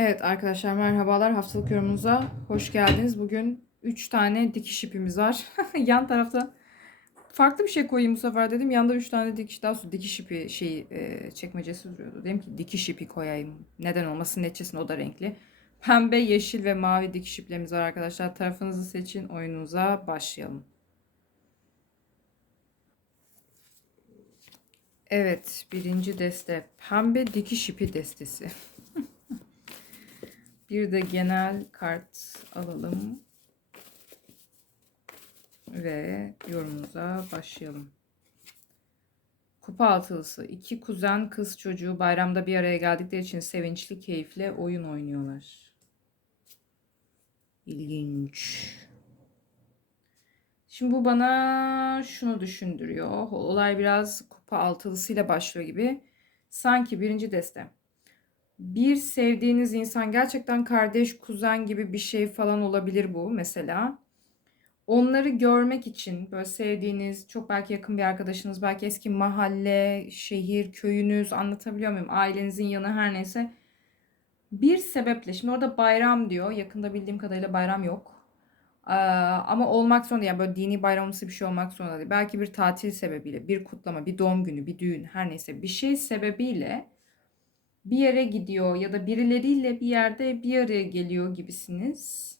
Evet arkadaşlar merhabalar haftalık yorumumuza hoş geldiniz. Bugün 3 tane dikiş ipimiz var. Yan tarafta farklı bir şey koyayım bu sefer dedim. Yanda 3 tane dikiş daha sonra dikiş ipi şey e, çekmecesi duruyordu. Dedim ki dikiş ipi koyayım. Neden olmasın neticesinde o da renkli. Pembe, yeşil ve mavi dikiş iplerimiz var arkadaşlar. Tarafınızı seçin oyununuza başlayalım. Evet birinci deste pembe dikiş ipi destesi. Bir de genel kart alalım. Ve yorumumuza başlayalım. Kupa altılısı. İki kuzen kız çocuğu bayramda bir araya geldikleri için sevinçli keyifle oyun oynuyorlar. İlginç. Şimdi bu bana şunu düşündürüyor. Olay biraz kupa altılısıyla başlıyor gibi. Sanki birinci deste bir sevdiğiniz insan gerçekten kardeş, kuzen gibi bir şey falan olabilir bu mesela. Onları görmek için böyle sevdiğiniz, çok belki yakın bir arkadaşınız, belki eski mahalle, şehir, köyünüz anlatabiliyor muyum? Ailenizin yanı her neyse. Bir sebeple, şimdi orada bayram diyor. Yakında bildiğim kadarıyla bayram yok. Ee, ama olmak zorunda yani böyle dini bayramımsı bir şey olmak zorunda değil. Belki bir tatil sebebiyle, bir kutlama, bir doğum günü, bir düğün her neyse bir şey sebebiyle bir yere gidiyor ya da birileriyle bir yerde bir araya geliyor gibisiniz.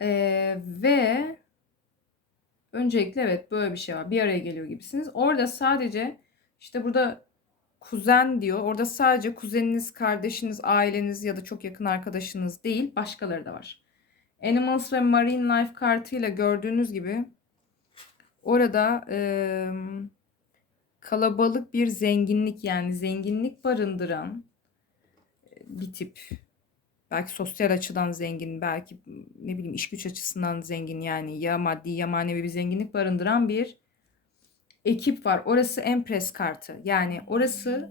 Ee, ve öncelikle evet böyle bir şey var. Bir araya geliyor gibisiniz. Orada sadece işte burada kuzen diyor. Orada sadece kuzeniniz, kardeşiniz, aileniz ya da çok yakın arkadaşınız değil, başkaları da var. Animals ve Marine Life kartıyla gördüğünüz gibi orada eee kalabalık bir zenginlik yani zenginlik barındıran e, bir tip. Belki sosyal açıdan zengin, belki ne bileyim iş güç açısından zengin yani ya maddi ya manevi bir zenginlik barındıran bir ekip var. Orası Empress kartı. Yani orası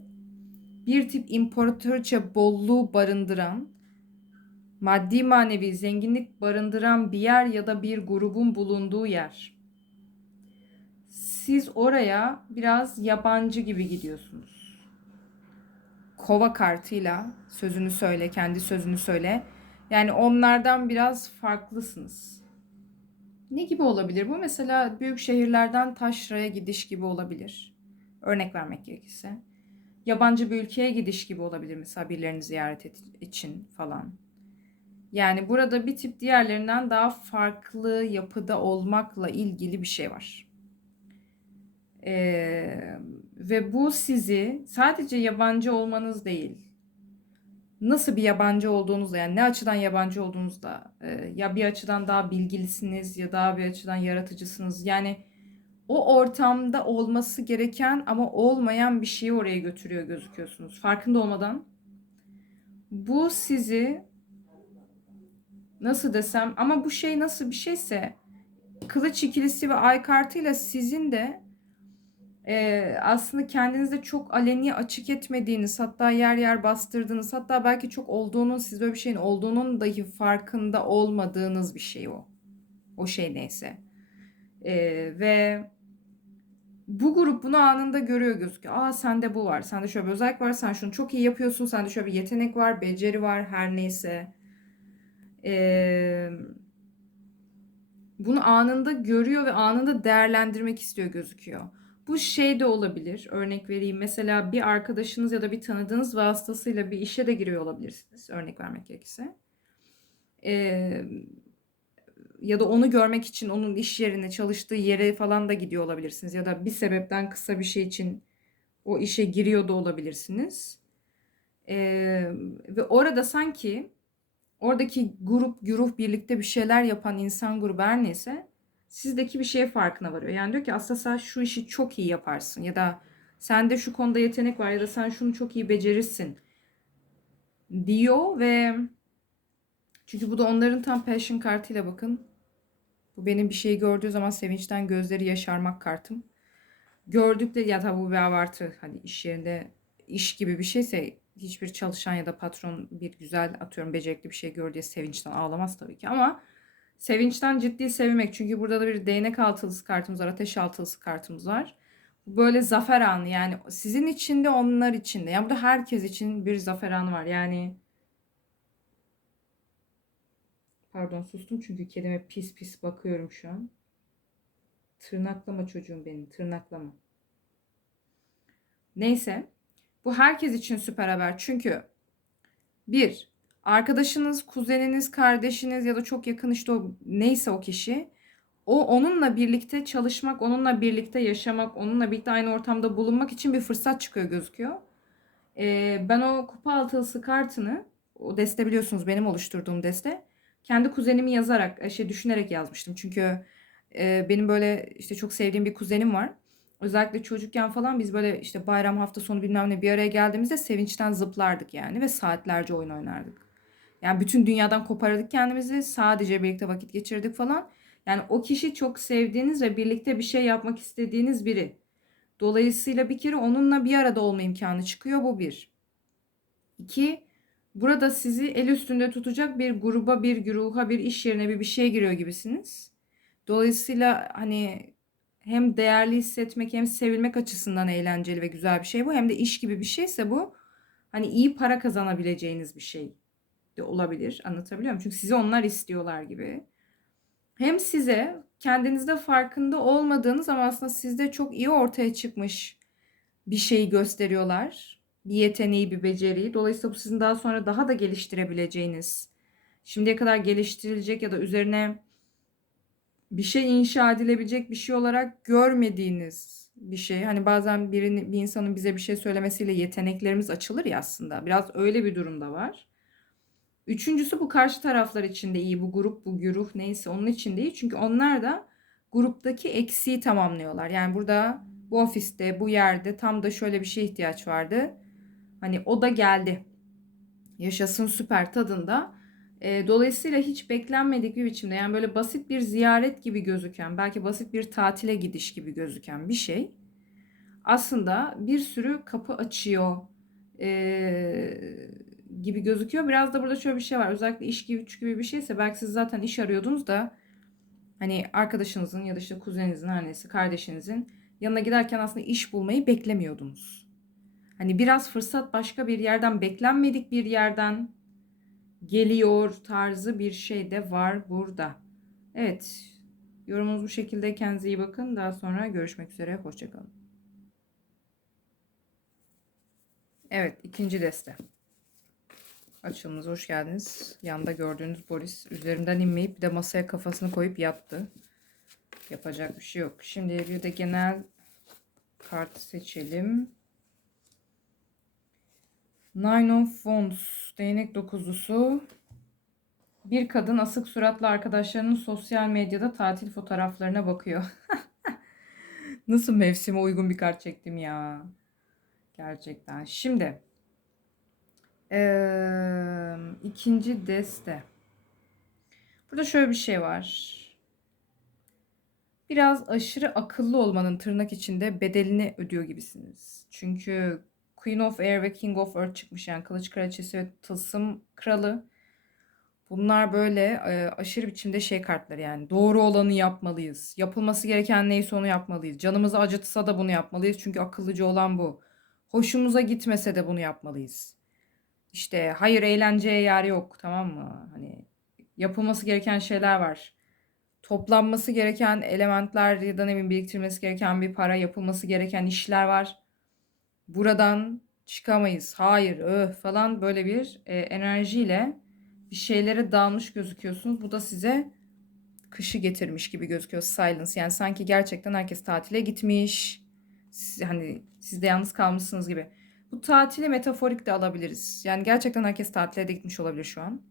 bir tip imparatorça bolluğu barındıran, maddi manevi zenginlik barındıran bir yer ya da bir grubun bulunduğu yer siz oraya biraz yabancı gibi gidiyorsunuz. Kova kartıyla sözünü söyle, kendi sözünü söyle. Yani onlardan biraz farklısınız. Ne gibi olabilir bu? Mesela büyük şehirlerden taşraya gidiş gibi olabilir. Örnek vermek gerekirse. Yabancı bir ülkeye gidiş gibi olabilir mesela birilerini ziyaret için falan. Yani burada bir tip diğerlerinden daha farklı yapıda olmakla ilgili bir şey var. Ee, ve bu sizi sadece yabancı olmanız değil, nasıl bir yabancı olduğunuzda yani ne açıdan yabancı olduğunuzda e, ya bir açıdan daha bilgilisiniz ya daha bir açıdan yaratıcısınız. Yani o ortamda olması gereken ama olmayan bir şeyi oraya götürüyor gözüküyorsunuz. Farkında olmadan. Bu sizi nasıl desem ama bu şey nasıl bir şeyse kılıç ikilisi ve ay kartıyla sizin de e, aslında kendinizde çok aleni açık etmediğiniz hatta yer yer bastırdığınız hatta belki çok olduğunun siz böyle bir şeyin olduğunun dahi farkında olmadığınız bir şey o. O şey neyse. E, ve bu grup bunu anında görüyor gözüküyor. Aa sende bu var. Sende şöyle bir özellik var. Sen şunu çok iyi yapıyorsun. Sende şöyle bir yetenek var. Beceri var. Her neyse. Eee bunu anında görüyor ve anında değerlendirmek istiyor gözüküyor. Bu şey de olabilir. Örnek vereyim. Mesela bir arkadaşınız ya da bir tanıdığınız vasıtasıyla bir işe de giriyor olabilirsiniz. Örnek vermek gerekirse. Ee, ya da onu görmek için onun iş yerine çalıştığı yere falan da gidiyor olabilirsiniz. Ya da bir sebepten kısa bir şey için o işe giriyor da olabilirsiniz. Ee, ve orada sanki oradaki grup, güruh birlikte bir şeyler yapan insan grubu her neyse sizdeki bir şeye farkına varıyor. Yani diyor ki aslında sen şu işi çok iyi yaparsın ya da sende şu konuda yetenek var ya da sen şunu çok iyi becerirsin diyor ve çünkü bu da onların tam passion kartıyla bakın. Bu benim bir şeyi gördüğü zaman sevinçten gözleri yaşarmak kartım. Gördükleri ya tabi bu bir abartı. Hani iş yerinde iş gibi bir şeyse hiçbir çalışan ya da patron bir güzel atıyorum becerikli bir şey gör diye sevinçten ağlamaz tabii ki ama Sevinçten ciddi sevmek. Çünkü burada da bir değnek altılısı kartımız var. Ateş altılısı kartımız var. Böyle zafer anı yani sizin için de onlar için de. Yani burada herkes için bir zafer anı var. Yani pardon sustum çünkü kedime pis pis bakıyorum şu an. Tırnaklama çocuğum benim tırnaklama. Neyse bu herkes için süper haber. Çünkü bir arkadaşınız, kuzeniniz, kardeşiniz ya da çok yakın işte o neyse o kişi o onunla birlikte çalışmak, onunla birlikte yaşamak, onunla birlikte aynı ortamda bulunmak için bir fırsat çıkıyor gözüküyor. Ee, ben o kupa altılısı kartını, o deste biliyorsunuz benim oluşturduğum deste, kendi kuzenimi yazarak, şey düşünerek yazmıştım. Çünkü e, benim böyle işte çok sevdiğim bir kuzenim var. Özellikle çocukken falan biz böyle işte bayram hafta sonu bilmem ne bir araya geldiğimizde sevinçten zıplardık yani ve saatlerce oyun oynardık. Yani bütün dünyadan kopardık kendimizi, sadece birlikte vakit geçirdik falan. Yani o kişi çok sevdiğiniz ve birlikte bir şey yapmak istediğiniz biri. Dolayısıyla bir kere onunla bir arada olma imkanı çıkıyor. Bu bir. İki, burada sizi el üstünde tutacak bir gruba, bir güruha, bir iş yerine bir bir şey giriyor gibisiniz. Dolayısıyla hani hem değerli hissetmek hem sevilmek açısından eğlenceli ve güzel bir şey bu. Hem de iş gibi bir şeyse bu hani iyi para kazanabileceğiniz bir şey de olabilir. Anlatabiliyor muyum? Çünkü sizi onlar istiyorlar gibi hem size kendinizde farkında olmadığınız ama aslında sizde çok iyi ortaya çıkmış bir şeyi gösteriyorlar. Bir yeteneği, bir beceriyi. Dolayısıyla bu sizin daha sonra daha da geliştirebileceğiniz, şimdiye kadar geliştirilecek ya da üzerine bir şey inşa edilebilecek bir şey olarak görmediğiniz bir şey. Hani bazen birinin, bir insanın bize bir şey söylemesiyle yeteneklerimiz açılır ya aslında. Biraz öyle bir durumda var. Üçüncüsü bu karşı taraflar için de iyi. Bu grup, bu güruh neyse onun için de iyi. Çünkü onlar da gruptaki eksiği tamamlıyorlar. Yani burada bu ofiste, bu yerde tam da şöyle bir şey ihtiyaç vardı. Hani o da geldi. Yaşasın süper tadında. E, dolayısıyla hiç beklenmedik bir biçimde yani böyle basit bir ziyaret gibi gözüken, belki basit bir tatile gidiş gibi gözüken bir şey aslında bir sürü kapı açıyor. Eee gibi gözüküyor. Biraz da burada şöyle bir şey var. Özellikle iş gibi, gibi bir şeyse belki siz zaten iş arıyordunuz da hani arkadaşınızın ya da işte kuzeninizin neyse kardeşinizin yanına giderken aslında iş bulmayı beklemiyordunuz. Hani biraz fırsat başka bir yerden beklenmedik bir yerden geliyor tarzı bir şey de var burada. Evet. Yorumunuz bu şekilde. Kendinize iyi bakın. Daha sonra görüşmek üzere. Hoşçakalın. Evet. ikinci deste. Açılımıza hoş geldiniz. Yanda gördüğünüz Boris üzerimden inmeyip bir de masaya kafasını koyup yattı. Yapacak bir şey yok. Şimdi bir de genel kart seçelim. Nine of Wands değnek dokuzlusu. Bir kadın asık suratlı arkadaşlarının sosyal medyada tatil fotoğraflarına bakıyor. Nasıl mevsime uygun bir kart çektim ya. Gerçekten. Şimdi ee, ikinci deste. Burada şöyle bir şey var. Biraz aşırı akıllı olmanın tırnak içinde bedelini ödüyor gibisiniz. Çünkü Queen of Air ve King of Earth çıkmış yani Kılıç Kraliçesi ve Tılsım Kralı. Bunlar böyle aşırı biçimde şey kartları yani. Doğru olanı yapmalıyız. Yapılması gereken neyse onu yapmalıyız. Canımızı acıtsa da bunu yapmalıyız. Çünkü akıllıca olan bu. Hoşumuza gitmese de bunu yapmalıyız. İşte hayır eğlenceye yer yok tamam mı? Hani yapılması gereken şeyler var. Toplanması gereken elementler ya da ne bileyim biriktirmesi gereken bir para, yapılması gereken işler var. Buradan çıkamayız. Hayır, öh falan böyle bir e, enerjiyle bir şeylere dalmış gözüküyorsunuz. Bu da size kışı getirmiş gibi gözüküyor silence. Yani sanki gerçekten herkes tatile gitmiş. Siz, hani siz de yalnız kalmışsınız gibi. Bu tatili metaforik de alabiliriz. Yani gerçekten herkes tatile de gitmiş olabilir şu an.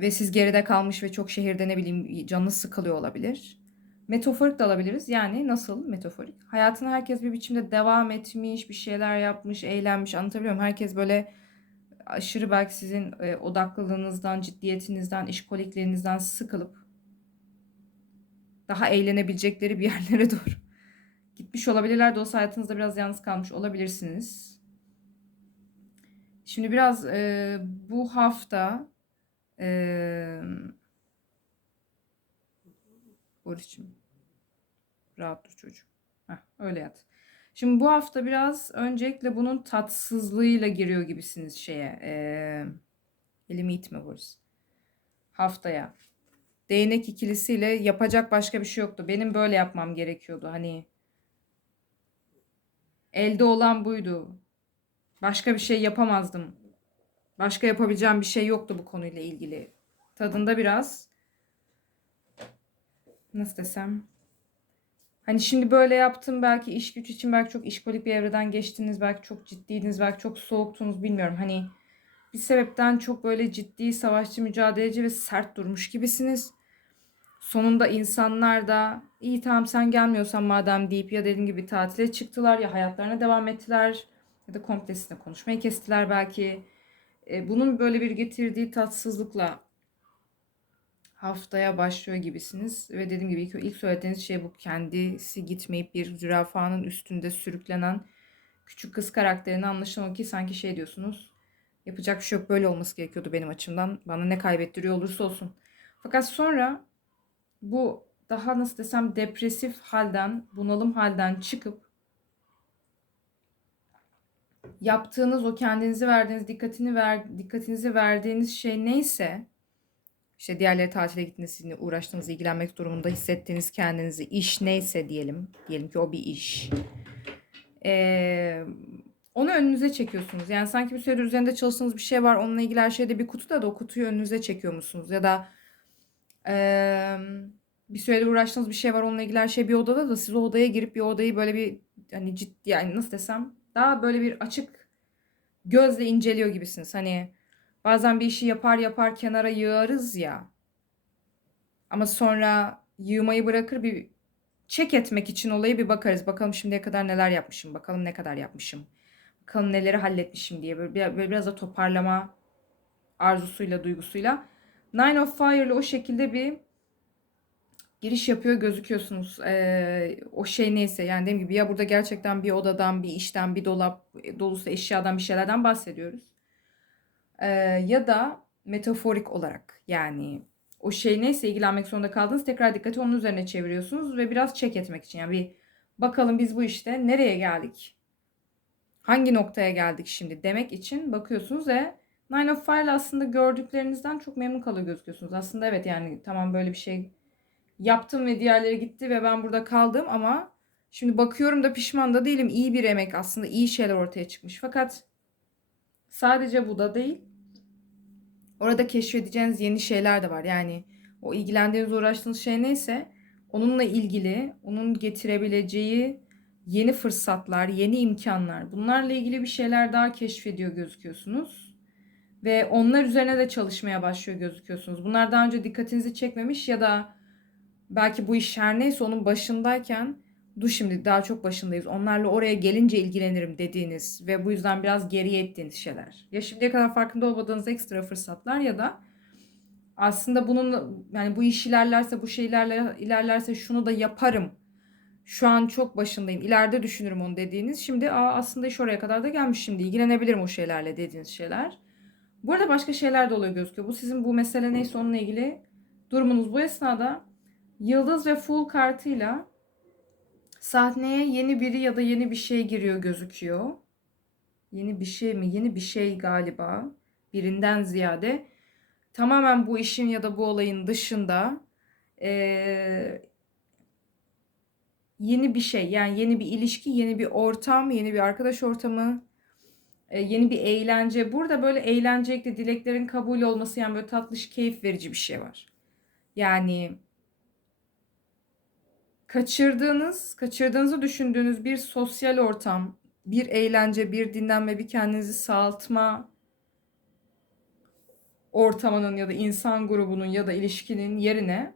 Ve siz geride kalmış ve çok şehirde ne bileyim canınız sıkılıyor olabilir. Metaforik de alabiliriz. Yani nasıl metaforik? Hayatına herkes bir biçimde devam etmiş, bir şeyler yapmış, eğlenmiş. Anlatabiliyor muyum? Herkes böyle aşırı belki sizin e, odaklılığınızdan, ciddiyetinizden, işkoliklerinizden sıkılıp daha eğlenebilecekleri bir yerlere doğru gitmiş olabilirler. Dolayısıyla hayatınızda biraz yalnız kalmış olabilirsiniz. Şimdi biraz e, bu hafta e, Boris'cim rahat dur çocuğum. Heh, öyle yat. Şimdi bu hafta biraz öncelikle bunun tatsızlığıyla giriyor gibisiniz şeye. eee elimi itme Boris. Haftaya. Değnek ikilisiyle yapacak başka bir şey yoktu. Benim böyle yapmam gerekiyordu. Hani elde olan buydu. Başka bir şey yapamazdım. Başka yapabileceğim bir şey yoktu bu konuyla ilgili. Tadında biraz nasıl desem Hani şimdi böyle yaptım belki iş güç için belki çok işkolik bir evreden geçtiniz belki çok ciddiydiniz belki çok soğuktunuz bilmiyorum hani bir sebepten çok böyle ciddi savaşçı mücadeleci ve sert durmuş gibisiniz. Sonunda insanlar da iyi tamam sen gelmiyorsan madem deyip ya dediğim gibi tatile çıktılar ya hayatlarına devam ettiler ya da komplesine konuşmayı kestiler belki. E, bunun böyle bir getirdiği tatsızlıkla haftaya başlıyor gibisiniz. Ve dediğim gibi ilk, söylediğiniz şey bu kendisi gitmeyip bir zürafanın üstünde sürüklenen küçük kız karakterini anlaşılan o ki sanki şey diyorsunuz. Yapacak bir şey yok böyle olması gerekiyordu benim açımdan. Bana ne kaybettiriyor olursa olsun. Fakat sonra bu daha nasıl desem depresif halden, bunalım halden çıkıp yaptığınız o kendinizi verdiğiniz dikkatini ver, dikkatinizi verdiğiniz şey neyse işte diğerleri tatile gittiğinizde uğraştığınız, ilgilenmek durumunda hissettiğiniz kendinizi iş neyse diyelim. Diyelim ki o bir iş. Ee, onu önünüze çekiyorsunuz. Yani sanki bir süredir üzerinde çalıştığınız bir şey var. Onunla ilgili her şeyde bir kutuda da o kutuyu önünüze çekiyor musunuz? Ya da ee, bir süredir uğraştığınız bir şey var. Onunla ilgili her şey bir odada da siz o odaya girip bir odayı böyle bir hani ciddi yani nasıl desem daha böyle bir açık gözle inceliyor gibisiniz. Hani Bazen bir işi yapar yapar kenara yığarız ya. Ama sonra yığmayı bırakır bir çek etmek için olayı bir bakarız. Bakalım şimdiye kadar neler yapmışım. Bakalım ne kadar yapmışım. Bakalım neleri halletmişim diye böyle, böyle biraz da toparlama arzusuyla, duygusuyla. Nine of Fire'lı o şekilde bir giriş yapıyor gözüküyorsunuz. Ee, o şey neyse yani dediğim gibi ya burada gerçekten bir odadan, bir işten, bir dolap dolusu eşyadan bir şeylerden bahsediyoruz. Ee, ya da metaforik olarak yani o şey neyse ilgilenmek zorunda kaldınız tekrar dikkati onun üzerine çeviriyorsunuz ve biraz çek etmek için yani bir bakalım biz bu işte nereye geldik? Hangi noktaya geldik şimdi demek için bakıyorsunuz ve Nine of Fire aslında gördüklerinizden çok memnun kalıyor gözüküyorsunuz. Aslında evet yani tamam böyle bir şey yaptım ve diğerleri gitti ve ben burada kaldım ama şimdi bakıyorum da pişman da değilim. İyi bir emek aslında iyi şeyler ortaya çıkmış. Fakat Sadece bu da değil. Orada keşfedeceğiniz yeni şeyler de var. Yani o ilgilendiğiniz, uğraştığınız şey neyse onunla ilgili, onun getirebileceği yeni fırsatlar, yeni imkanlar, bunlarla ilgili bir şeyler daha keşfediyor gözüküyorsunuz. Ve onlar üzerine de çalışmaya başlıyor gözüküyorsunuz. Bunlar daha önce dikkatinizi çekmemiş ya da belki bu iş her neyse onun başındayken dur şimdi daha çok başındayız. Onlarla oraya gelince ilgilenirim dediğiniz ve bu yüzden biraz geriye ettiğiniz şeyler. Ya şimdiye kadar farkında olmadığınız ekstra fırsatlar ya da aslında bunun yani bu iş ilerlerse bu şeylerle ilerlerse şunu da yaparım. Şu an çok başındayım. İleride düşünürüm onu dediğiniz. Şimdi Aa, aslında iş oraya kadar da gelmiş şimdi. ilgilenebilirim o şeylerle dediğiniz şeyler. Bu arada başka şeyler de oluyor gözüküyor. Bu sizin bu mesele neyse onunla ilgili durumunuz. Bu esnada yıldız ve full kartıyla Sahneye yeni biri ya da yeni bir şey giriyor gözüküyor. Yeni bir şey mi? Yeni bir şey galiba. Birinden ziyade. Tamamen bu işin ya da bu olayın dışında ee, yeni bir şey. Yani yeni bir ilişki, yeni bir ortam, yeni bir arkadaş ortamı, yeni bir eğlence. Burada böyle eğlencelikle dileklerin kabul olması yani böyle tatlış, keyif verici bir şey var. Yani kaçırdığınız, kaçırdığınızı düşündüğünüz bir sosyal ortam, bir eğlence, bir dinlenme, bir kendinizi sağaltma ortamının ya da insan grubunun ya da ilişkinin yerine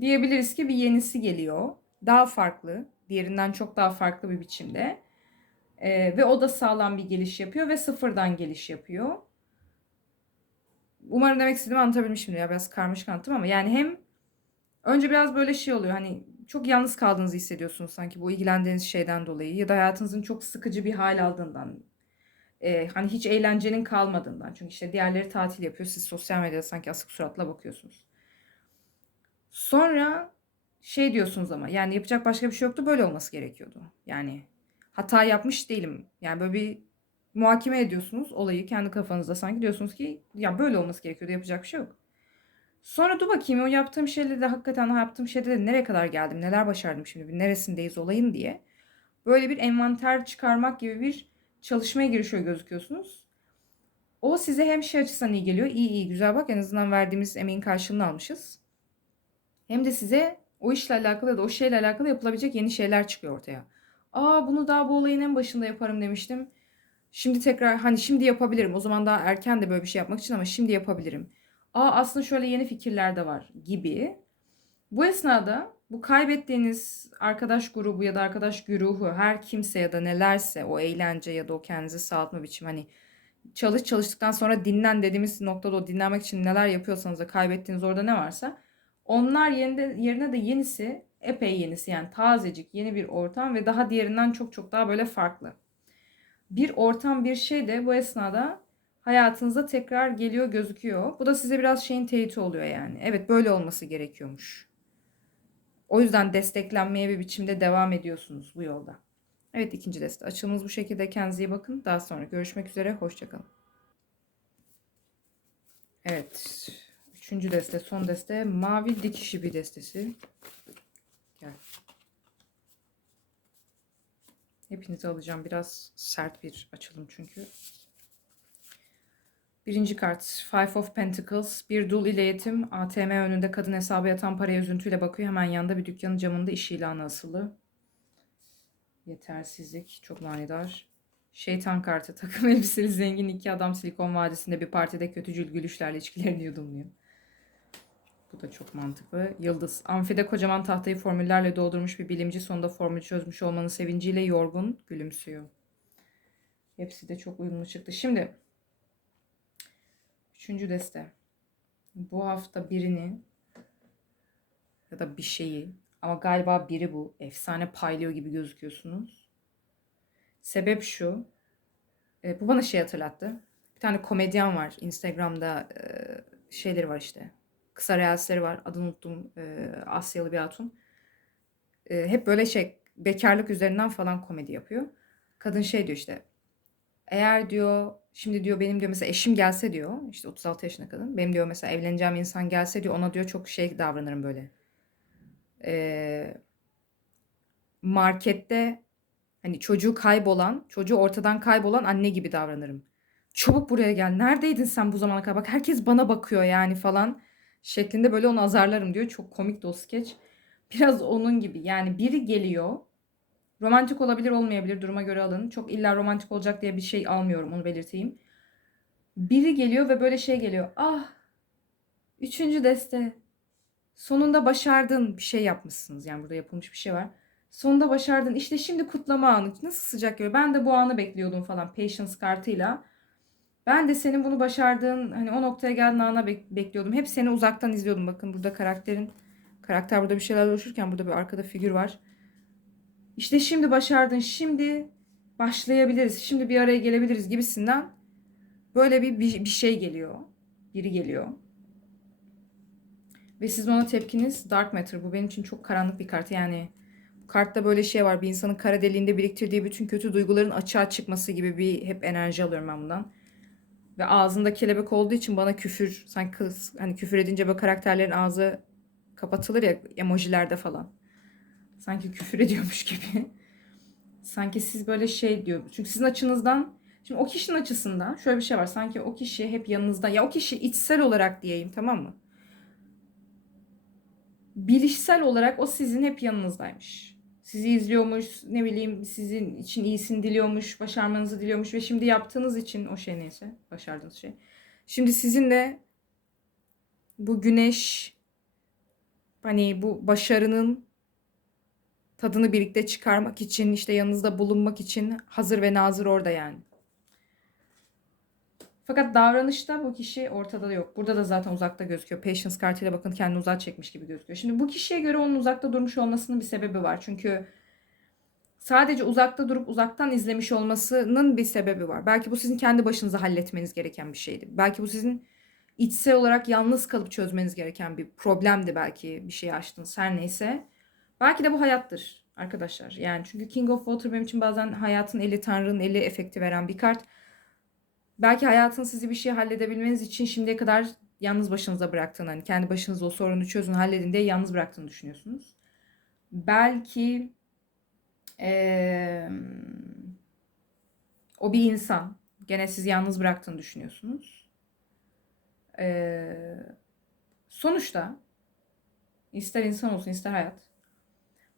diyebiliriz ki bir yenisi geliyor. Daha farklı, diğerinden çok daha farklı bir biçimde. Ee, ve o da sağlam bir geliş yapıyor ve sıfırdan geliş yapıyor. Umarım demek istediğimi anlatabilmişimdir ya biraz karmaşık anlattım ama yani hem önce biraz böyle şey oluyor hani çok yalnız kaldığınızı hissediyorsunuz sanki bu ilgilendiğiniz şeyden dolayı ya da hayatınızın çok sıkıcı bir hal aldığından. Ee, hani hiç eğlencenin kalmadığından. Çünkü işte diğerleri tatil yapıyor. Siz sosyal medyada sanki asık suratla bakıyorsunuz. Sonra şey diyorsunuz ama yani yapacak başka bir şey yoktu böyle olması gerekiyordu. Yani hata yapmış değilim. Yani böyle bir muhakeme ediyorsunuz olayı kendi kafanızda sanki diyorsunuz ki ya böyle olması gerekiyordu yapacak bir şey yok. Sonra dur bakayım o yaptığım şeyle de hakikaten yaptığım şeyde de nereye kadar geldim, neler başardım şimdi, neresindeyiz olayın diye. Böyle bir envanter çıkarmak gibi bir çalışmaya girişiyor gözüküyorsunuz. O size hem şey açısından iyi geliyor. İyi iyi güzel bak en azından verdiğimiz emeğin karşılığını almışız. Hem de size o işle alakalı da o şeyle alakalı yapılabilecek yeni şeyler çıkıyor ortaya. Aa bunu daha bu olayın en başında yaparım demiştim. Şimdi tekrar hani şimdi yapabilirim. O zaman daha erken de böyle bir şey yapmak için ama şimdi yapabilirim. Aa aslında şöyle yeni fikirler de var gibi. Bu esnada bu kaybettiğiniz arkadaş grubu ya da arkadaş güruhu her kimse ya da nelerse o eğlence ya da o kendinizi sağaltma biçimi hani çalış çalıştıktan sonra dinlen dediğimiz noktada o dinlenmek için neler yapıyorsanız da kaybettiğiniz orada ne varsa onlar yerine, yerine de yenisi epey yenisi yani tazecik yeni bir ortam ve daha diğerinden çok çok daha böyle farklı. Bir ortam bir şey de bu esnada hayatınıza tekrar geliyor gözüküyor. Bu da size biraz şeyin teyiti oluyor yani. Evet böyle olması gerekiyormuş. O yüzden desteklenmeye bir biçimde devam ediyorsunuz bu yolda. Evet ikinci deste. Açılımız bu şekilde. Kendinize iyi bakın. Daha sonra görüşmek üzere. Hoşçakalın. Evet. Üçüncü deste, son deste. Mavi dikiş ipi destesi. Gel. Hepinizi alacağım. Biraz sert bir açılım çünkü. Birinci kart Five of Pentacles. Bir dul ile yetim. ATM önünde kadın hesabı yatan paraya üzüntüyle bakıyor. Hemen yanında bir dükkanın camında iş ilanı asılı. Yetersizlik. Çok manidar. Şeytan kartı. Takım elbiseli zengin iki adam Silikon Vadisi'nde bir partide kötücül gülüşlerle içkilerini yudumluyor. Bu da çok mantıklı. Yıldız. Amfide kocaman tahtayı formüllerle doldurmuş bir bilimci sonunda formülü çözmüş olmanın sevinciyle yorgun gülümsüyor. Hepsi de çok uyumlu çıktı. Şimdi üçüncü deste. Bu hafta birini ya da bir şeyi ama galiba biri bu. Efsane paylıyor gibi gözüküyorsunuz. Sebep şu. E, bu bana şey hatırlattı. Bir tane komedyen var. Instagram'da e, şeyleri var işte kısa reelsleri var. Adını unuttum. E, Asyalı bir hatun. E, hep böyle şey bekarlık üzerinden falan komedi yapıyor. Kadın şey diyor işte. Eğer diyor şimdi diyor benim diyor mesela eşim gelse diyor işte 36 yaşında kadın. Benim diyor mesela evleneceğim insan gelse diyor ona diyor çok şey davranırım böyle. E, markette hani çocuğu kaybolan, çocuğu ortadan kaybolan anne gibi davranırım. Çabuk buraya gel. Neredeydin sen bu zamana kadar? Bak herkes bana bakıyor yani falan şeklinde böyle onu azarlarım diyor. Çok komik de o skeç. Biraz onun gibi. Yani biri geliyor. Romantik olabilir olmayabilir duruma göre alın. Çok illa romantik olacak diye bir şey almıyorum onu belirteyim. Biri geliyor ve böyle şey geliyor. Ah üçüncü deste. Sonunda başardın bir şey yapmışsınız. Yani burada yapılmış bir şey var. Sonunda başardın. İşte şimdi kutlama anı. Nasıl sıcak geliyor. Ben de bu anı bekliyordum falan. Patience kartıyla. Ben de senin bunu başardığın hani o noktaya geldiğin ana bek- bekliyordum. Hep seni uzaktan izliyordum. Bakın burada karakterin karakter burada bir şeyler oluşurken burada bir arkada figür var. İşte şimdi başardın. Şimdi başlayabiliriz. Şimdi bir araya gelebiliriz gibisinden böyle bir, bir, bir şey geliyor. Biri geliyor. Ve sizin ona tepkiniz Dark Matter. Bu benim için çok karanlık bir kart. Yani bu kartta böyle şey var. Bir insanın kara deliğinde biriktirdiği bütün kötü duyguların açığa çıkması gibi bir hep enerji alıyorum ben bundan. Ve ağzında kelebek olduğu için bana küfür sanki kız hani küfür edince böyle karakterlerin ağzı kapatılır ya emojilerde falan. Sanki küfür ediyormuş gibi. sanki siz böyle şey diyor. Çünkü sizin açınızdan şimdi o kişinin açısından şöyle bir şey var. Sanki o kişi hep yanınızda. Ya o kişi içsel olarak diyeyim tamam mı? Bilişsel olarak o sizin hep yanınızdaymış sizi izliyormuş, ne bileyim sizin için iyisini diliyormuş, başarmanızı diliyormuş ve şimdi yaptığınız için o şey neyse, başardığınız şey. Şimdi sizin de bu güneş hani bu başarının tadını birlikte çıkarmak için işte yanınızda bulunmak için hazır ve nazır orada yani. Fakat davranışta bu kişi ortada yok. Burada da zaten uzakta gözüküyor. Patience kartıyla bakın kendini uzağa çekmiş gibi gözüküyor. Şimdi bu kişiye göre onun uzakta durmuş olmasının bir sebebi var. Çünkü sadece uzakta durup uzaktan izlemiş olmasının bir sebebi var. Belki bu sizin kendi başınıza halletmeniz gereken bir şeydi. Belki bu sizin içsel olarak yalnız kalıp çözmeniz gereken bir problemdi belki bir şey açtınız her neyse. Belki de bu hayattır. Arkadaşlar yani çünkü King of Water benim için bazen hayatın eli, Tanrı'nın eli efekti veren bir kart. Belki hayatın sizi bir şey halledebilmeniz için şimdiye kadar yalnız başınıza bıraktığını, hani kendi başınıza o sorunu çözün, halledin diye yalnız bıraktığını düşünüyorsunuz. Belki eee, o bir insan. Gene sizi yalnız bıraktığını düşünüyorsunuz. Eee, sonuçta ister insan olsun ister hayat.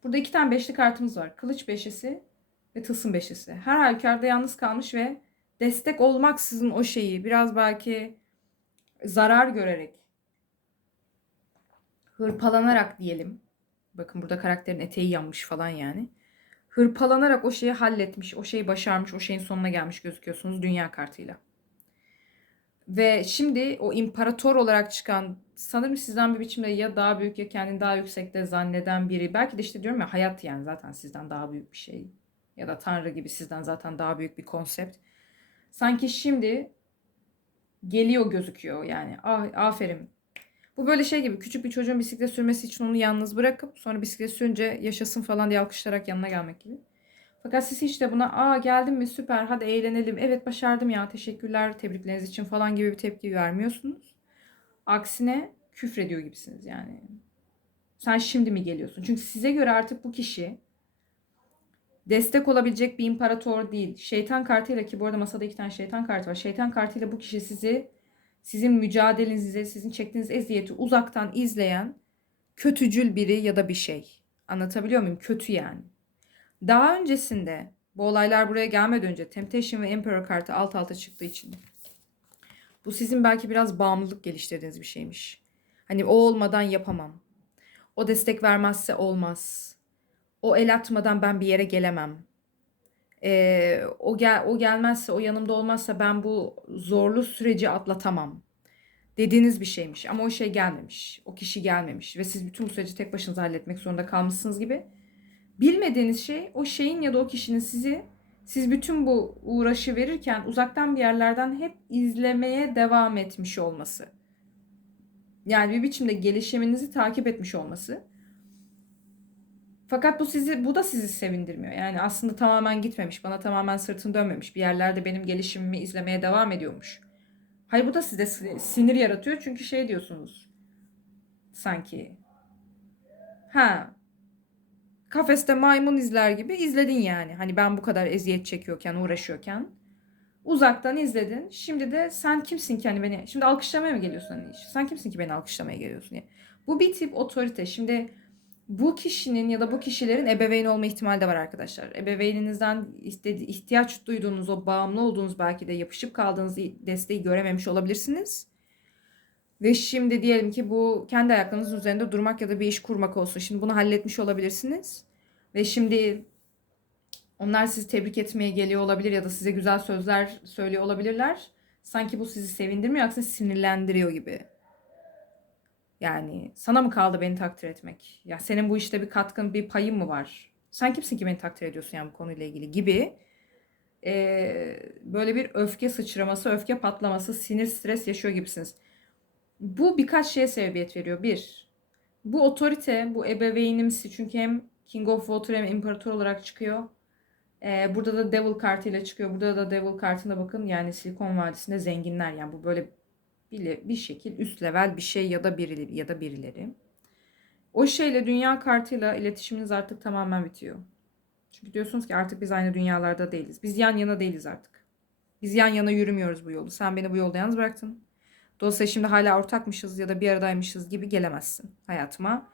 Burada iki tane beşli kartımız var. Kılıç beşlisi ve tılsım beşlisi. Her halükarda yalnız kalmış ve destek olmaksızın o şeyi biraz belki zarar görerek hırpalanarak diyelim. Bakın burada karakterin eteği yanmış falan yani. Hırpalanarak o şeyi halletmiş, o şeyi başarmış, o şeyin sonuna gelmiş gözüküyorsunuz dünya kartıyla. Ve şimdi o imparator olarak çıkan sanırım sizden bir biçimde ya daha büyük ya kendini daha yüksekte zanneden biri. Belki de işte diyorum ya hayat yani zaten sizden daha büyük bir şey. Ya da Tanrı gibi sizden zaten daha büyük bir konsept. Sanki şimdi geliyor gözüküyor yani. Ah, aferin. Bu böyle şey gibi küçük bir çocuğun bisiklet sürmesi için onu yalnız bırakıp sonra bisiklet sürünce yaşasın falan diye alkışlarak yanına gelmek gibi. Fakat siz hiç de buna aa geldim mi süper hadi eğlenelim evet başardım ya teşekkürler tebrikleriniz için falan gibi bir tepki vermiyorsunuz. Aksine küfrediyor gibisiniz yani. Sen şimdi mi geliyorsun? Çünkü size göre artık bu kişi destek olabilecek bir imparator değil. Şeytan kartıyla ki bu arada masada iki tane şeytan kartı var. Şeytan kartıyla bu kişi sizi sizin mücadelenizi, sizin çektiğiniz eziyeti uzaktan izleyen kötücül biri ya da bir şey. Anlatabiliyor muyum? Kötü yani. Daha öncesinde bu olaylar buraya gelmeden önce Temptation ve Emperor kartı alt alta çıktığı için bu sizin belki biraz bağımlılık geliştirdiğiniz bir şeymiş. Hani o olmadan yapamam. O destek vermezse olmaz. O el atmadan ben bir yere gelemem. Ee, o gel o gelmezse, o yanımda olmazsa ben bu zorlu süreci atlatamam. Dediğiniz bir şeymiş ama o şey gelmemiş. O kişi gelmemiş ve siz bütün bu süreci tek başınıza halletmek zorunda kalmışsınız gibi. Bilmediğiniz şey o şeyin ya da o kişinin sizi siz bütün bu uğraşı verirken uzaktan bir yerlerden hep izlemeye devam etmiş olması. Yani bir biçimde gelişiminizi takip etmiş olması. Fakat bu sizi bu da sizi sevindirmiyor. Yani aslında tamamen gitmemiş, bana tamamen sırtını dönmemiş. Bir yerlerde benim gelişimimi izlemeye devam ediyormuş. Hayır bu da size sinir yaratıyor çünkü şey diyorsunuz. Sanki ha kafeste maymun izler gibi izledin yani. Hani ben bu kadar eziyet çekiyorken, uğraşıyorken uzaktan izledin. Şimdi de sen kimsin ki hani beni şimdi alkışlamaya mı geliyorsun hani? Sen kimsin ki beni alkışlamaya geliyorsun ya. Bu bir tip otorite. Şimdi bu kişinin ya da bu kişilerin ebeveyn olma ihtimali de var arkadaşlar. Ebeveyninizden ihtiyaç duyduğunuz o bağımlı olduğunuz belki de yapışıp kaldığınız desteği görememiş olabilirsiniz. Ve şimdi diyelim ki bu kendi ayaklarınızın üzerinde durmak ya da bir iş kurmak olsun. Şimdi bunu halletmiş olabilirsiniz. Ve şimdi onlar sizi tebrik etmeye geliyor olabilir ya da size güzel sözler söylüyor olabilirler. Sanki bu sizi sevindirmiyor aksine sinirlendiriyor gibi. Yani sana mı kaldı beni takdir etmek? Ya senin bu işte bir katkın, bir payın mı var? Sen kimsin ki beni takdir ediyorsun yani bu konuyla ilgili gibi. Ee, böyle bir öfke sıçraması, öfke patlaması, sinir, stres yaşıyor gibisiniz. Bu birkaç şeye sebebiyet veriyor. Bir, bu otorite, bu ebeveynimsi çünkü hem King of Water hem İmparator olarak çıkıyor. Ee, burada da Devil kartıyla çıkıyor. Burada da Devil kartına bakın. Yani Silikon Vadisi'nde zenginler. Yani bu böyle bir, bir şekil üst level bir şey ya da birileri ya da birileri. O şeyle dünya kartıyla iletişiminiz artık tamamen bitiyor. Çünkü diyorsunuz ki artık biz aynı dünyalarda değiliz. Biz yan yana değiliz artık. Biz yan yana yürümüyoruz bu yolu. Sen beni bu yolda yalnız bıraktın. Dolayısıyla şimdi hala ortakmışız ya da bir aradaymışız gibi gelemezsin hayatıma.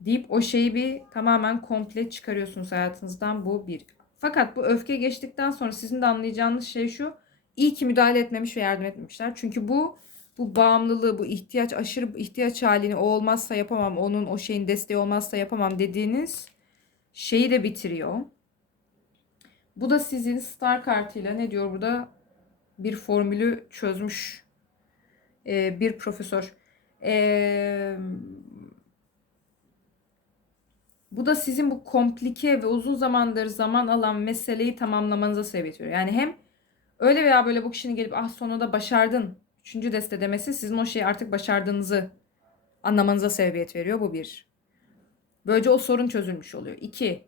Deyip o şeyi bir tamamen komple çıkarıyorsunuz hayatınızdan. Bu bir. Fakat bu öfke geçtikten sonra sizin de anlayacağınız şey şu. İyi ki müdahale etmemiş ve yardım etmemişler. Çünkü bu bu bağımlılığı, bu ihtiyaç, aşırı ihtiyaç halini o olmazsa yapamam, onun o şeyin desteği olmazsa yapamam dediğiniz şeyi de bitiriyor. Bu da sizin star kartıyla ne diyor burada? Bir formülü çözmüş ee, bir profesör. Ee, bu da sizin bu komplike ve uzun zamandır zaman alan meseleyi tamamlamanıza sebep veriyor. Yani hem öyle veya böyle bu kişinin gelip ah sonunda başardın. Üçüncü deste demesi sizin o şeyi artık başardığınızı anlamanıza sebebiyet veriyor. Bu bir. Böylece o sorun çözülmüş oluyor. İki,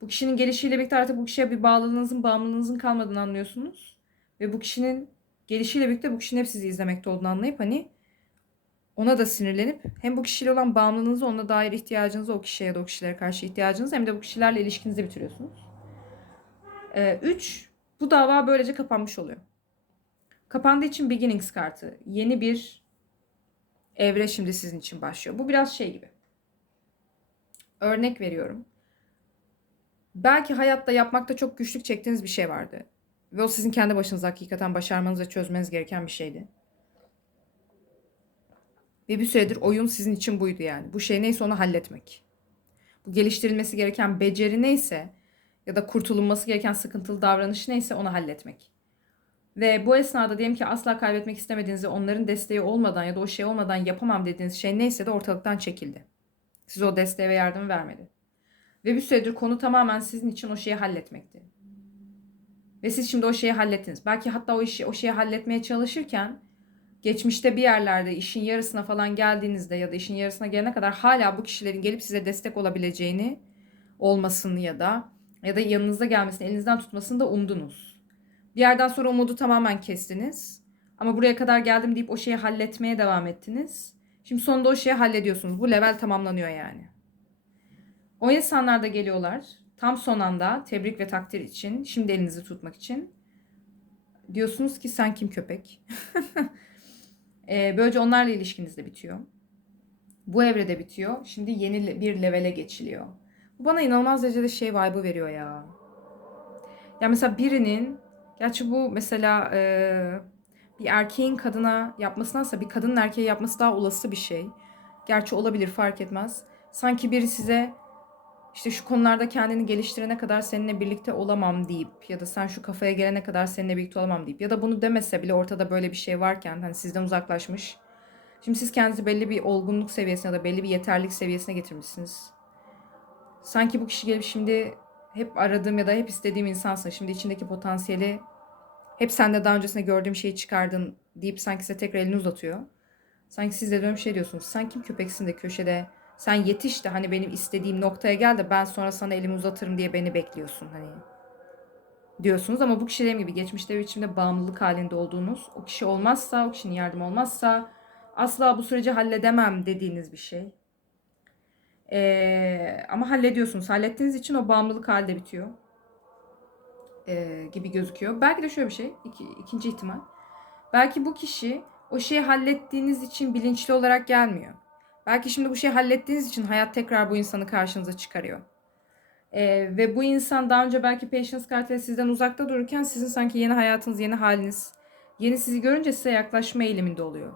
bu kişinin gelişiyle birlikte artık bu kişiye bir bağlılığınızın, bağımlılığınızın kalmadığını anlıyorsunuz. Ve bu kişinin gelişiyle birlikte bu kişinin hep sizi izlemekte olduğunu anlayıp hani ona da sinirlenip hem bu kişiyle olan bağımlılığınızı, ona dair ihtiyacınızı, o kişiye ya da o kişilere karşı ihtiyacınızı hem de bu kişilerle ilişkinizi bitiriyorsunuz. Ee, üç, bu dava böylece kapanmış oluyor. Kapandığı için Beginnings kartı. Yeni bir evre şimdi sizin için başlıyor. Bu biraz şey gibi. Örnek veriyorum. Belki hayatta yapmakta çok güçlük çektiğiniz bir şey vardı. Ve o sizin kendi başınıza hakikaten başarmanız ve çözmeniz gereken bir şeydi. Ve bir süredir oyun sizin için buydu yani. Bu şey neyse onu halletmek. Bu geliştirilmesi gereken beceri neyse ya da kurtulunması gereken sıkıntılı davranış neyse onu halletmek. Ve bu esnada diyelim ki asla kaybetmek istemediğinizi onların desteği olmadan ya da o şey olmadan yapamam dediğiniz şey neyse de ortalıktan çekildi. Size o desteği ve yardımı vermedi. Ve bir süredir konu tamamen sizin için o şeyi halletmekti. Ve siz şimdi o şeyi hallettiniz. Belki hatta o işi o şeyi halletmeye çalışırken geçmişte bir yerlerde işin yarısına falan geldiğinizde ya da işin yarısına gelene kadar hala bu kişilerin gelip size destek olabileceğini olmasını ya da ya da yanınıza gelmesini, elinizden tutmasını da umdunuz. Bir yerden sonra umudu tamamen kestiniz. Ama buraya kadar geldim deyip o şeyi halletmeye devam ettiniz. Şimdi sonunda o şeyi hallediyorsunuz. Bu level tamamlanıyor yani. O insanlar da geliyorlar. Tam son anda tebrik ve takdir için, şimdi elinizi tutmak için. Diyorsunuz ki sen kim köpek? Ee, böylece onlarla ilişkiniz de bitiyor. Bu evrede bitiyor. Şimdi yeni bir levele geçiliyor. Bu bana inanılmaz derecede şey vibe'ı veriyor ya. Ya mesela birinin, gerçi bu mesela e, bir erkeğin kadına yapmasındansa bir kadının erkeğe yapması daha olası bir şey. Gerçi olabilir fark etmez. Sanki biri size işte şu konularda kendini geliştirene kadar seninle birlikte olamam deyip ya da sen şu kafaya gelene kadar seninle birlikte olamam deyip ya da bunu demese bile ortada böyle bir şey varken hani sizden uzaklaşmış. Şimdi siz kendinizi belli bir olgunluk seviyesine ya da belli bir yeterlilik seviyesine getirmişsiniz. Sanki bu kişi gelip şimdi hep aradığım ya da hep istediğim insansın. Şimdi içindeki potansiyeli hep sende daha öncesinde gördüğüm şeyi çıkardın deyip sanki size tekrar elini uzatıyor. Sanki siz de dönüp şey diyorsunuz. Sen kim köpeksin de köşede sen yetiş de hani benim istediğim noktaya gel de ben sonra sana elimi uzatırım diye beni bekliyorsun hani diyorsunuz ama bu kişi dediğim gibi geçmişte ve içimde bağımlılık halinde olduğunuz o kişi olmazsa o kişinin yardımı olmazsa asla bu süreci halledemem dediğiniz bir şey. Ee, ama hallediyorsunuz. Hallettiğiniz için o bağımlılık halde bitiyor. Ee, gibi gözüküyor. Belki de şöyle bir şey. iki- ikinci ihtimal. Belki bu kişi o şeyi hallettiğiniz için bilinçli olarak gelmiyor. Belki şimdi bu şeyi hallettiğiniz için hayat tekrar bu insanı karşınıza çıkarıyor. Ee, ve bu insan daha önce belki Patience kartıyla sizden uzakta dururken sizin sanki yeni hayatınız, yeni haliniz, yeni sizi görünce size yaklaşma eğiliminde oluyor.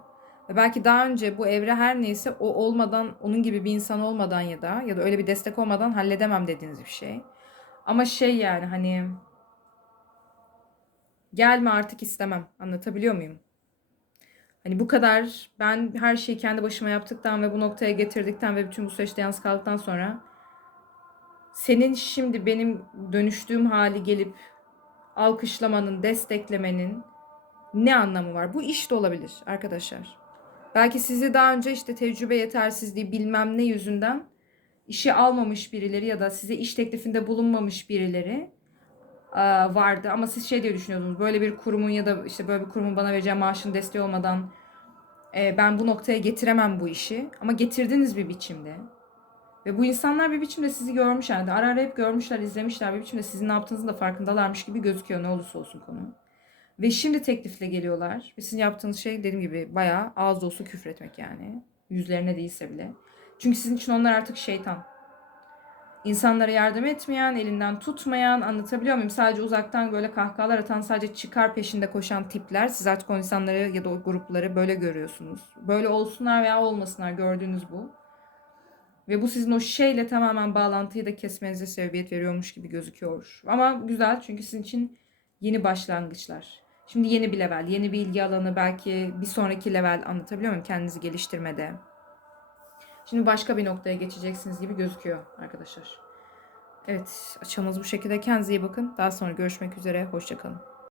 Ve belki daha önce bu evre her neyse o olmadan, onun gibi bir insan olmadan ya da ya da öyle bir destek olmadan halledemem dediğiniz bir şey. Ama şey yani hani gelme artık istemem. Anlatabiliyor muyum? Hani bu kadar ben her şeyi kendi başıma yaptıktan ve bu noktaya getirdikten ve bütün bu süreçte yalnız kaldıktan sonra senin şimdi benim dönüştüğüm hali gelip alkışlamanın, desteklemenin ne anlamı var? Bu iş de olabilir arkadaşlar. Belki sizi daha önce işte tecrübe yetersizliği bilmem ne yüzünden işe almamış birileri ya da size iş teklifinde bulunmamış birileri vardı. Ama siz şey diye düşünüyordunuz. Böyle bir kurumun ya da işte böyle bir kurumun bana vereceği maaşın desteği olmadan e, ben bu noktaya getiremem bu işi. Ama getirdiniz bir biçimde. Ve bu insanlar bir biçimde sizi görmüş yani. Ara ara hep görmüşler, izlemişler. Bir biçimde sizin ne yaptığınızın da farkındalarmış gibi gözüküyor ne olursa olsun konu. Ve şimdi teklifle geliyorlar. Ve sizin yaptığınız şey dediğim gibi bayağı ağız dolusu küfretmek yani. Yüzlerine değilse bile. Çünkü sizin için onlar artık şeytan. İnsanlara yardım etmeyen, elinden tutmayan, anlatabiliyor muyum? Sadece uzaktan böyle kahkahalar atan, sadece çıkar peşinde koşan tipler. Siz artık o insanları ya da o grupları böyle görüyorsunuz. Böyle olsunlar veya olmasınlar gördüğünüz bu. Ve bu sizin o şeyle tamamen bağlantıyı da kesmenize sebebiyet veriyormuş gibi gözüküyor. Ama güzel çünkü sizin için yeni başlangıçlar. Şimdi yeni bir level, yeni bir ilgi alanı, belki bir sonraki level anlatabiliyor muyum kendinizi geliştirmede. Şimdi başka bir noktaya geçeceksiniz gibi gözüküyor arkadaşlar. Evet, açımız bu şekilde. Kendinize iyi bakın. Daha sonra görüşmek üzere. Hoşçakalın.